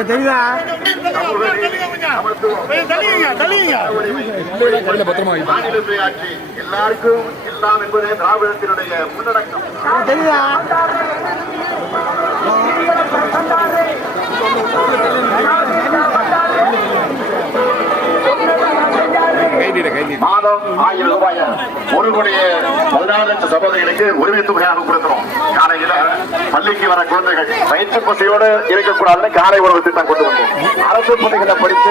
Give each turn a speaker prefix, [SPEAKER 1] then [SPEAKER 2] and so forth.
[SPEAKER 1] Sir தெரியுதா?
[SPEAKER 2] எல்லாருக்கும் எல்லாம் என்பதே திராவிடத்தினுடைய முன்னடக்கம்
[SPEAKER 1] தெரியுதா?
[SPEAKER 2] மாதம் ஆயிரம் ரூபாய். ஒரு கோடியே பதினாறு லட்சம் சகோதரிகளுக்கு உரிமை தொகையாக கொடுக்கிறோம் காலையில் பள்ளிக்கு வர குழந்தைகள் வயிற்று பசியோடு இருக்கக்கூடாதுன்னு காலை உணவு திட்டம் கொண்டு வந்தோம். அரசு பள்ளிகளை படித்து